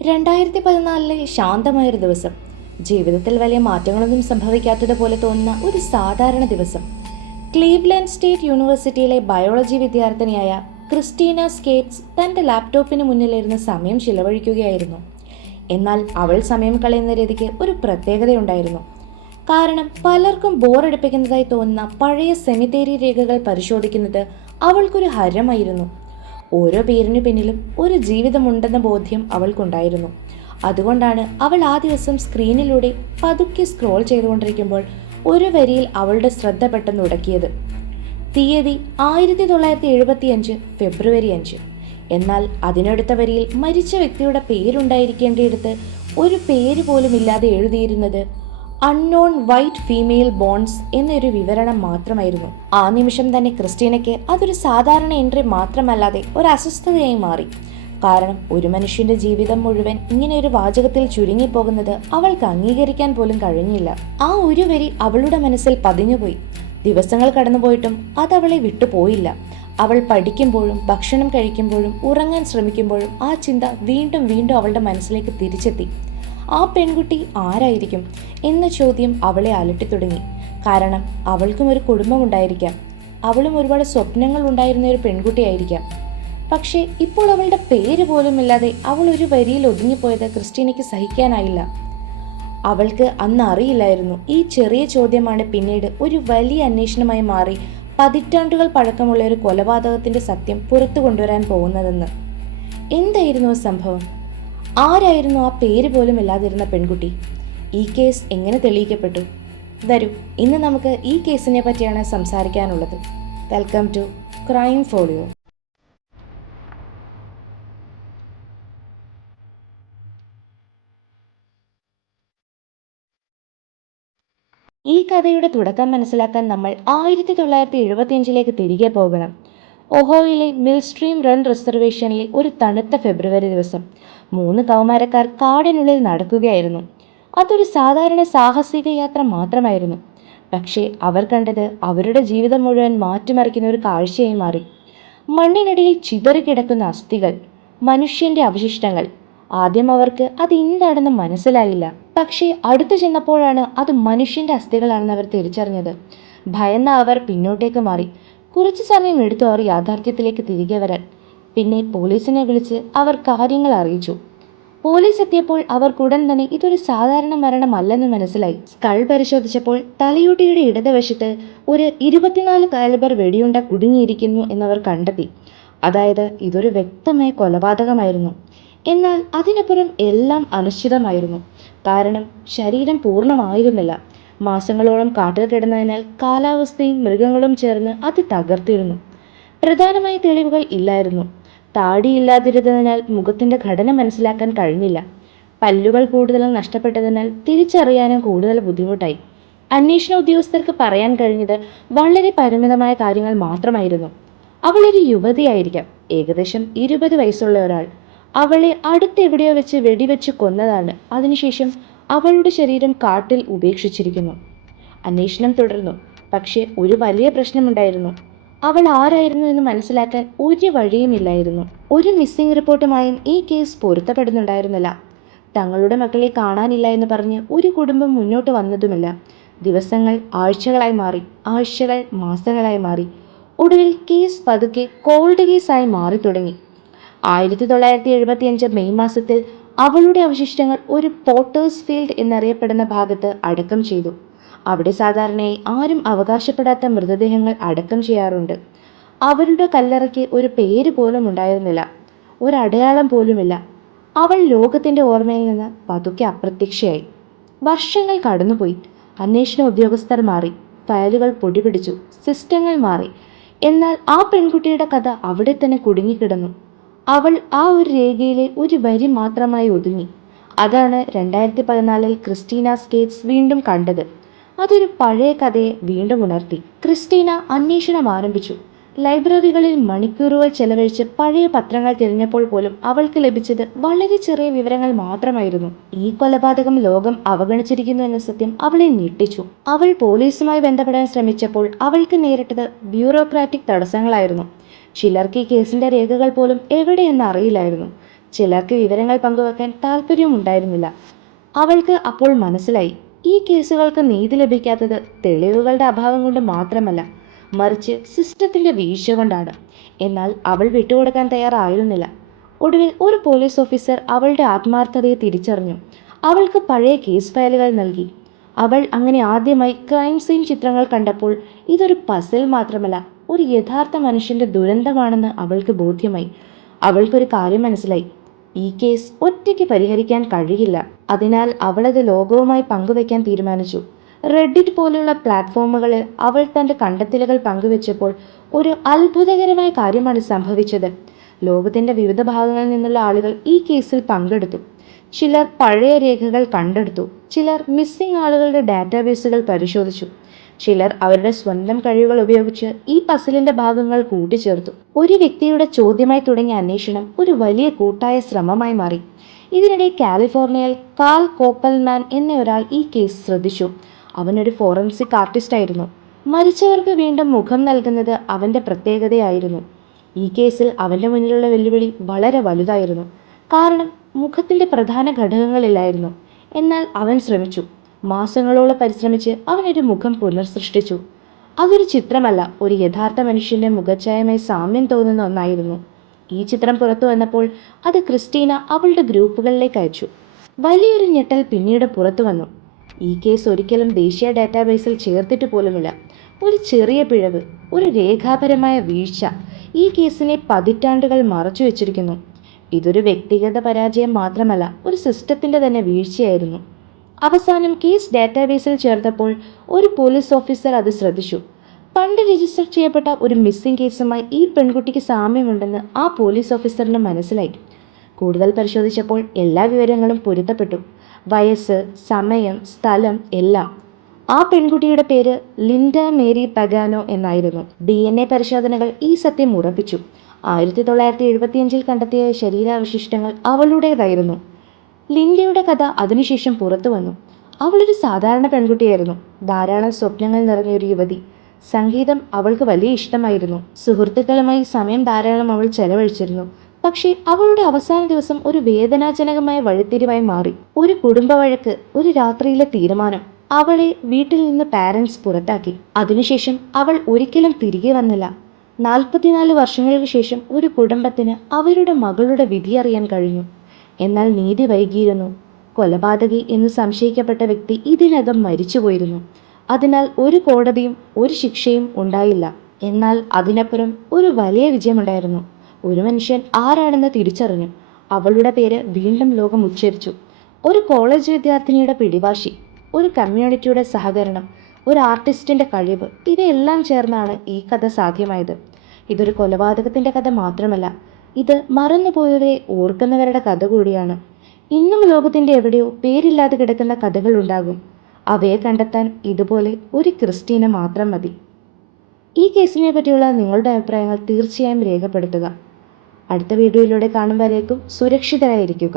2014 ശാന്തമായൊരു ദിവസം. ജീവിതത്തിൽ വലിയ മാറ്റങ്ങളൊന്നും സംഭവിക്കാത്തതുപോലെ തോന്നുന്ന ഒരു സാധാരണ ദിവസം. ക്ലീവ്ലാൻഡ് സ്റ്റേറ്റ് യൂണിവേഴ്സിറ്റിയിലെ ബയോളജി വിദ്യാർത്ഥിനിയായ ക്രിസ്റ്റീന സ്കേറ്റ്സ് തൻ്റെ ലാപ്ടോപ്പിന് മുന്നിലിരുന്ന് സമയം ചിലവഴിക്കുകയായിരുന്നു. എന്നാൽ അവൾ സമയം കളയുന്ന രീതിക്ക് ഒരു പ്രത്യേകതയുണ്ടായിരുന്നു. കാരണം പലർക്കും ബോറടിപ്പിക്കുന്നതായി തോന്നുന്ന പഴയ സെമിത്തേരി രേഖകൾ പരിശോധിക്കുന്നത് അവൾക്കൊരു ഹരമായിരുന്നു. ഓരോ പേരിനു പിന്നിലും ഒരു ജീവിതമുണ്ടെന്ന ബോധ്യം അവൾക്കുണ്ടായിരുന്നു. അതുകൊണ്ടാണ് അവൾ ആ ദിവസം സ്ക്രീനിലൂടെ പതുക്കെ സ്ക്രോൾ ചെയ്തുകൊണ്ടിരിക്കുമ്പോൾ ഒരു വരിയിൽ അവളുടെ ശ്രദ്ധ പെട്ടെന്ന് ഉടക്കിയത്. തീയതി 1975 ഫെബ്രുവരി 5. എന്നാൽ അതിനടുത്ത വരിയിൽ മരിച്ച വ്യക്തിയുടെ പേരുണ്ടായിരിക്കേണ്ടിടത്ത് ഒരു പേര് പോലും ഇല്ലാതെ എഴുതിയിരുന്നത് അൺനോൺ വൈറ്റ് ഫീമെയിൽ ബോൺസ് എന്നൊരു വിവരണം മാത്രമായിരുന്നു. ആ നിമിഷം തന്നെ ക്രിസ്റ്റീനയ്ക്ക് അതൊരു സാധാരണ എൻട്രി മാത്രമല്ലാതെ ഒരു അസ്വസ്ഥതയായി മാറി. കാരണം ഒരു മനുഷ്യന്റെ ജീവിതം മുഴുവൻ ഇങ്ങനെ ഒരു വാചകത്തിൽ ചുരുങ്ങിപ്പോകുന്നത് അവൾക്ക് അംഗീകരിക്കാൻ പോലും കഴിഞ്ഞില്ല. ആ ഒരു വരി അവളുടെ മനസ്സിൽ പതിഞ്ഞുപോയി. ദിവസങ്ങൾ കടന്നുപോയിട്ടും അതവളെ വിട്ടുപോയില്ല. അവൾ പഠിക്കുമ്പോഴും ഭക്ഷണം കഴിക്കുമ്പോഴും ഉറങ്ങാൻ ശ്രമിക്കുമ്പോഴും ആ ചിന്ത വീണ്ടും വീണ്ടും അവളുടെ മനസ്സിലേക്ക് തിരിച്ചെത്തി. ആ പെൺകുട്ടി ആരായിരിക്കും എന്ന ചോദ്യം അവളെ അലട്ടിത്തുടങ്ങി. കാരണം അവൾക്കും ഒരു കുടുംബമുണ്ടായിരിക്കാം, അവളും ഒരുപാട് സ്വപ്നങ്ങൾ ഉണ്ടായിരുന്ന ഒരു പെൺകുട്ടിയായിരിക്കാം. പക്ഷേ ഇപ്പോൾ അവളുടെ പേര് പോലും ഇല്ലാതെ അവൾ ഒരു വരിയിൽ ഒതുങ്ങിപ്പോയത് ക്രിസ്റ്റീനയ്ക്ക് സഹിക്കാനായില്ല. അവൾക്ക് അന്ന് അറിയില്ലായിരുന്നു ഈ ചെറിയ ചോദ്യമാണ് പിന്നീട് ഒരു വലിയ അന്വേഷണമായി മാറി പതിറ്റാണ്ടുകൾ പഴക്കമുള്ള ഒരു കൊലപാതകത്തിന്റെ സത്യം പുറത്തു കൊണ്ടുവരാൻ പോകുന്നതെന്ന്. എന്തായിരുന്നു ആ സംഭവം? ആരായിരുന്നു ആ പേര് പോലും ഇല്ലാതിരുന്ന പെൺകുട്ടി? ഈ കേസ് എങ്ങനെ തെളിയിക്കപ്പെട്ടു? വരൂ, ഇന്ന് നമുക്ക് ഈ കേസിനെ പറ്റിയാണ് സംസാരിക്കാനുള്ളത്. Welcome to Crime Folio. ഈ കഥയുടെ തുടക്കം മനസ്സിലാക്കാൻ നമ്മൾ 1975 തിരികെ പോകണം. ഒഹോയിലെ മിൽസ്ട്രീം റൺ റിസർവേഷനിലെ ഒരു തണുത്ത ഫെബ്രുവരി ദിവസം 3 കൗമാരക്കാർ കാടിനുള്ളിൽ നടക്കുകയായിരുന്നു. അതൊരു സാധാരണ സാഹസിക യാത്ര മാത്രമായിരുന്നു. പക്ഷേ അവർ കണ്ടത് അവരുടെ ജീവിതം മുഴുവൻ മാറ്റിമറിക്കുന്ന ഒരു കാഴ്ചയായി മാറി. മണ്ണിനടിയിൽ ചിതറിക്കിടക്കുന്ന അസ്ഥികൾ, മനുഷ്യന്റെ അവശിഷ്ടങ്ങൾ. ആദ്യം അവർക്ക് അത് എന്താണെന്ന് മനസ്സിലായില്ല. പക്ഷേ അടുത്തു ചെന്നപ്പോഴാണ് അത് മനുഷ്യന്റെ അസ്ഥികളാണെന്ന് അവർ തിരിച്ചറിഞ്ഞത്. ഭയന്ന അവർ പിന്നോട്ടേക്ക് മാറി. കുറച്ചു സമയം എടുത്തു അവർ യാഥാർത്ഥ്യത്തിലേക്ക് തിരികെ വരാൻ. പിന്നെ പോലീസിനെ വിളിച്ച് അവർ കാര്യങ്ങൾ അറിയിച്ചു. പോലീസ് എത്തിയപ്പോൾ അവർക്കുടൻ തന്നെ ഇതൊരു സാധാരണ മരണമല്ലെന്ന് മനസ്സിലായി. സ്കൾ പരിശോധിച്ചപ്പോൾ തലയോട്ടിയുടെ ഇടതുവശത്ത് ഒരു 24 കാലിബർ വെടിയുണ്ട കുടുങ്ങിയിരിക്കുന്നു എന്നവർ കണ്ടെത്തി. അതായത് ഇതൊരു വ്യക്തമായ കൊലപാതകമായിരുന്നു. എന്നാൽ അതിനപ്പുറം എല്ലാം അനിശ്ചിതമായിരുന്നു. കാരണം ശരീരം പൂർണ്ണമായിരുന്നില്ല. മാസങ്ങളോളം കാട്ടിൽ കിടന്നതിനാൽ കാലാവസ്ഥയും മൃഗങ്ങളും ചേർന്ന് അത് തകർത്തിരുന്നു. പ്രധാനമായ തെളിവുകൾ ഇല്ലായിരുന്നു. താടിയില്ലാതിരുന്നതിനാൽ മുഖത്തിന്റെ ഘടന മനസ്സിലാക്കാൻ കഴിഞ്ഞില്ല. പല്ലുകൾ കൂടുതൽ നഷ്ടപ്പെട്ടതിനാൽ തിരിച്ചറിയാനും കൂടുതൽ ബുദ്ധിമുട്ടായി. അന്വേഷണ ഉദ്യോഗസ്ഥർക്ക് പറയാൻ കഴിഞ്ഞത് വളരെ പരിമിതമായ കാര്യങ്ങൾ മാത്രമായിരുന്നു. അവളൊരു യുവതിയായിരിക്കാം, ഏകദേശം 20 വയസ്സുള്ള ഒരാൾ. അവളെ അടുത്തെവിടെയോ വെച്ച് വെടിവെച്ച് കൊന്നതാണ്. അതിനുശേഷം അവളുടെ ശരീരം കാട്ടിൽ ഉപേക്ഷിച്ചിരിക്കുന്നു. അന്വേഷണം തുടർന്നു. പക്ഷേ ഒരു വലിയ പ്രശ്നമുണ്ടായിരുന്നു. അവൾ ആരായിരുന്നു എന്ന് മനസ്സിലാക്കാൻ ഒരു വഴിയുമില്ലായിരുന്നു. ഒരു മിസ്സിംഗ് റിപ്പോർട്ടുമായും ഈ കേസ് പൊരുത്തപ്പെടുന്നുണ്ടായിരുന്നില്ല. തങ്ങളുടെ മക്കളെ കാണാനില്ല എന്ന് പറഞ്ഞ് ഒരു കുടുംബം മുന്നോട്ട് വന്നതുമില്ല. ദിവസങ്ങൾ ആഴ്ചകളായി മാറി, ആഴ്ചകൾ മാസങ്ങളായി മാറി. ഒടുവിൽ കേസ് പതുക്കെ കോൾഡ് കേസായി മാറി തുടങ്ങി. 1975 മെയ് മാസത്തിൽ അവളുടെ അവശിഷ്ടങ്ങൾ ഒരു പോട്ടേഴ്സ് ഫീൽഡ് എന്നറിയപ്പെടുന്ന ഭാഗത്ത് അടക്കം ചെയ്തു. അവിടെ സാധാരണയായി ആരും അവകാശപ്പെടാത്ത മൃതദേഹങ്ങൾ അടക്കം ചെയ്യാറുണ്ട്. അവരുടെ കല്ലറയ്ക്ക് ഒരു പേര് പോലും ഉണ്ടായിരുന്നില്ല, ഒരടയാളം പോലുമില്ല. അവൾ ലോകത്തിന്റെ ഓർമ്മയിൽ നിന്ന് പതുക്കെ അപ്രത്യക്ഷയായി. വർഷങ്ങൾ കടന്നുപോയി. അന്വേഷണ ഉദ്യോഗസ്ഥർ മാറി, ഫയലുകൾ പൊടിപിടിച്ചു, സിസ്റ്റങ്ങൾ മാറി. എന്നാൽ ആ പെൺകുട്ടിയുടെ കഥ അവിടെ തന്നെ കുടുങ്ങിക്കിടന്നു. അവൾ ആ ഒരു രേഖയിലെ ഒരു വരി മാത്രമായി ഒതുങ്ങി. അതാണ് 2014 ക്രിസ്റ്റീന സ്കേറ്റ്സ് വീണ്ടും കണ്ടത്. അതൊരു പഴയ കഥയെ വീണ്ടും ഉണർത്തി. ക്രിസ്റ്റീന അന്വേഷണം ആരംഭിച്ചു. ലൈബ്രറികളിൽ മണിക്കൂറുകൾ ചെലവഴിച്ച് പഴയ പത്രങ്ങൾ തിരഞ്ഞപ്പോൾ പോലും അവൾക്ക് ലഭിച്ചത് വളരെ ചെറിയ വിവരങ്ങൾ മാത്രമായിരുന്നു. ഈ കൊലപാതകം ലോകം അവഗണിച്ചിരിക്കുന്നു എന്ന സത്യം അവളെ ഞെട്ടിച്ചു. അവൾ പോലീസുമായി ബന്ധപ്പെടാൻ ശ്രമിച്ചപ്പോൾ അവൾക്ക് നേരിട്ടത് ബ്യൂറോക്രാറ്റിക് തടസ്സങ്ങളായിരുന്നു. ചിലർക്ക് ഈ കേസിന്റെ രേഖകൾ പോലും എവിടെയെന്ന് അറിയില്ലായിരുന്നു. ചിലർക്ക് വിവരങ്ങൾ പങ്കുവെക്കാൻ താല്പര്യമുണ്ടായിരുന്നില്ല. അവൾക്ക് അപ്പോൾ മനസ്സിലായി, ഈ കേസുകൾക്ക് നീതി ലഭിക്കാത്തത് തെളിവുകളുടെ അഭാവം കൊണ്ട് മാത്രമല്ല, മറിച്ച് സിസ്റ്റത്തിന്റെ വീഴ്ച കൊണ്ടാണ്. എന്നാൽ അവൾ വിട്ടുകൊടുക്കാൻ തയ്യാറായിരുന്നില്ല. ഒടുവിൽ ഒരു പോലീസ് ഓഫീസർ അവളുടെ ആത്മാർത്ഥതയെ തിരിച്ചറിഞ്ഞു. അവൾക്ക് പഴയ കേസ് ഫയലുകൾ നൽകി. അവൾ അങ്ങനെ ആദ്യമായി ക്രൈം സീൻ ചിത്രങ്ങൾ കണ്ടപ്പോൾ ഇതൊരു പസിൽ മാത്രമല്ല, ഒരു യഥാർത്ഥ മനുഷ്യന്റെ ദുരന്തമാണെന്ന് അവൾക്ക് ബോധ്യമായി. അവൾക്കൊരു കാര്യം മനസ്സിലായി, ഈ കേസ് ഒറ്റയ്ക്ക് പരിഹരിക്കാൻ കഴിയില്ല. അതിനാൽ അവളത് ലോകവുമായി പങ്കുവെക്കാൻ തീരുമാനിച്ചു. റെഡിറ്റ് പോലുള്ള പ്ലാറ്റ്ഫോമുകളിൽ അവൾ തന്റെ കണ്ടെത്തലുകൾ പങ്കുവെച്ചപ്പോൾ ഒരു അത്ഭുതകരമായ കാര്യമാണ് സംഭവിച്ചത്. ലോകത്തിന്റെ വിവിധ ഭാഗങ്ങളിൽ നിന്നുള്ള ആളുകൾ ഈ കേസിൽ പങ്കെടുത്തു. ചിലർ പഴയ രേഖകൾ കണ്ടെടുത്തു, ചിലർ മിസ്സിംഗ് ആളുകളുടെ ഡാറ്റാബേസുകൾ പരിശോധിച്ചു, ചിലർ അവരുടെ സ്വന്തം കഴിവുകൾ ഉപയോഗിച്ച് ഈ പസിലിന്റെ ഭാഗങ്ങൾ കൂട്ടിച്ചേർത്തു. ഒരു വ്യക്തിയുടെ ചോദ്യമായി തുടങ്ങിയ അന്വേഷണം ഒരു വലിയ കൂട്ടായ ശ്രമമായി മാറി. ഇതിനിടെ കാലിഫോർണിയയിൽ കാൾ കോപ്പൽമാൻ എന്ന ഒരാൾ ഈ കേസ് ശ്രദ്ധിച്ചു. അവനൊരു ഫോറൻസിക് ആർട്ടിസ്റ്റ് ആയിരുന്നു. മരിച്ചവർക്ക് വീണ്ടും മുഖം നൽകുന്നത് അവന്റെ പ്രത്യേകതയായിരുന്നു. ഈ കേസിൽ അവന്റെ മുന്നിലുള്ള വെല്ലുവിളി വളരെ വലുതായിരുന്നു. കാരണം മുഖത്തിന്റെ പ്രധാന ഘടകങ്ങളില്ലായിരുന്നു. എന്നാൽ അവൻ ശ്രമിച്ചു. മാസങ്ങളോളം പരിശ്രമിച്ച് അവനൊരു മുഖം പുനർസൃഷ്ടിച്ചു. അതൊരു ചിത്രമല്ല, ഒരു യഥാർത്ഥ മനുഷ്യന്റെ മുഖച്ഛായമായി സാമ്യം തോന്നുന്ന ഒന്നായിരുന്നു. ഈ ചിത്രം പുറത്തു വന്നപ്പോൾ അത് ക്രിസ്റ്റീന അവളുടെ ഗ്രൂപ്പുകളിലേക്ക് അയച്ചു. വലിയൊരു ഞെട്ടൽ പിന്നീട് പുറത്തു വന്നു. ഈ കേസ് ഒരിക്കലും ദേശീയ ഡാറ്റാബേസിൽ ചേർത്തിട്ട് പോലുമില്ല. ഒരു ചെറിയ പിഴവ്, ഒരു രേഖാപരമായ വീഴ്ച ഈ കേസിനെ പതിറ്റാണ്ടുകൾ മറച്ചു വെച്ചിരിക്കുന്നു. ഇതൊരു വ്യക്തിഗത പരാജയം മാത്രമല്ല, ഒരു സിസ്റ്റത്തിന്റെ തന്നെ വീഴ്ചയായിരുന്നു. അവസാനം കേസ് ഡാറ്റാബേസിൽ ചേർത്തപ്പോൾ ഒരു പോലീസ് ഓഫീസർ അത് ശ്രദ്ധിച്ചു. പണ്ട് രജിസ്റ്റർ ചെയ്യപ്പെട്ട ഒരു മിസ്സിംഗ് കേസുമായി ഈ പെൺകുട്ടിക്ക് സാമ്യമുണ്ടെന്ന് ആ പോലീസ് ഓഫീസറിന് മനസ്സിലായി. കൂടുതൽ പരിശോധിച്ചപ്പോൾ എല്ലാ വിവരങ്ങളും പൊരുത്തപ്പെട്ടു. വയസ്സ്, സമയം, സ്ഥലം എല്ലാം. ആ പെൺകുട്ടിയുടെ പേര് ലിൻഡ മേരി പഗാനോ എന്നായിരുന്നു. DNA പരിശോധനകൾ ഈ സത്യം ഉറപ്പിച്ചു. 1975 കണ്ടെത്തിയ ശരീരാവശിഷ്ടങ്ങൾ അവളുടേതായിരുന്നു. ലിൻഡയുടെ കഥ അതിനുശേഷം പുറത്തു വന്നു. അവളൊരു സാധാരണ പെൺകുട്ടിയായിരുന്നു, ധാരാളം സ്വപ്നങ്ങൾ നിറഞ്ഞൊരു യുവതി. സംഗീതം അവൾക്ക് വലിയ ഇഷ്ടമായിരുന്നു. സുഹൃത്തുക്കളുമായി സമയം ധാരാളം അവൾ ചെലവഴിച്ചിരുന്നു. പക്ഷേ അവളുടെ അവസാന ദിവസം ഒരു വേദനാജനകമായ വഴിത്തിരിവായി മാറി. ഒരു കുടുംബ വഴക്ക്, ഒരു രാത്രിയിലെ തീരുമാനം അവളെ വീട്ടിൽ നിന്ന് പാരന്റ്സ് പുറത്താക്കി. അതിനുശേഷം അവൾ ഒരിക്കലും തിരികെ വന്നില്ല. 44 വർഷങ്ങൾക്ക് ശേഷം ഒരു കുടുംബത്തിന് അവരുടെ മകളുടെ വിധി അറിയാൻ കഴിഞ്ഞു. എന്നാൽ നീതി വൈകിയിരുന്നു. കൊലപാതകി എന്ന് സംശയിക്കപ്പെട്ട വ്യക്തി ഇതിനകം മരിച്ചുപോയിരുന്നു. അതിനാൽ ഒരു കോടതിയും ഒരു ശിക്ഷയും ഉണ്ടായില്ല. എന്നാൽ അതിനപ്പുറം ഒരു വലിയ വിജയമുണ്ടായിരുന്നു. ഒരു മനുഷ്യൻ ആരാണെന്ന് തിരിച്ചറിഞ്ഞു. അവളുടെ പേര് വീണ്ടും ലോകം ഉച്ചരിച്ചു. ഒരു കോളേജ് വിദ്യാർത്ഥിനിയുടെ പിടിവാശി, ഒരു കമ്മ്യൂണിറ്റിയുടെ സഹകരണം, ഒരു ആർട്ടിസ്റ്റിന്റെ കഴിവ്, ഇവയെല്ലാം ചേർന്നാണ് ഈ കഥ സാധ്യമായത്. ഇതൊരു കൊലപാതകത്തിന്റെ കഥ മാത്രമല്ല, ഇത് മറന്നുപോയവരെ ഓർക്കുന്നവരുടെ കഥ കൂടിയാണ്. ഇന്നും ലോകത്തിന്റെ എവിടെയോ പേരില്ലാതെ കിടക്കുന്ന കഥകൾ ഉണ്ടാകും. അവയെ കണ്ടെത്താൻ ഇതുപോലെ ഒരു ക്രിസ്റ്റീന മാത്രം മതി. ഈ കേസിനെ പറ്റിയുള്ള നിങ്ങളുടെ അഭിപ്രായങ്ങൾ തീർച്ചയായും രേഖപ്പെടുത്തുക. അടുത്ത വീഡിയോയിലൂടെ കാണും വരേക്കും സുരക്ഷിതരായിരിക്കുക.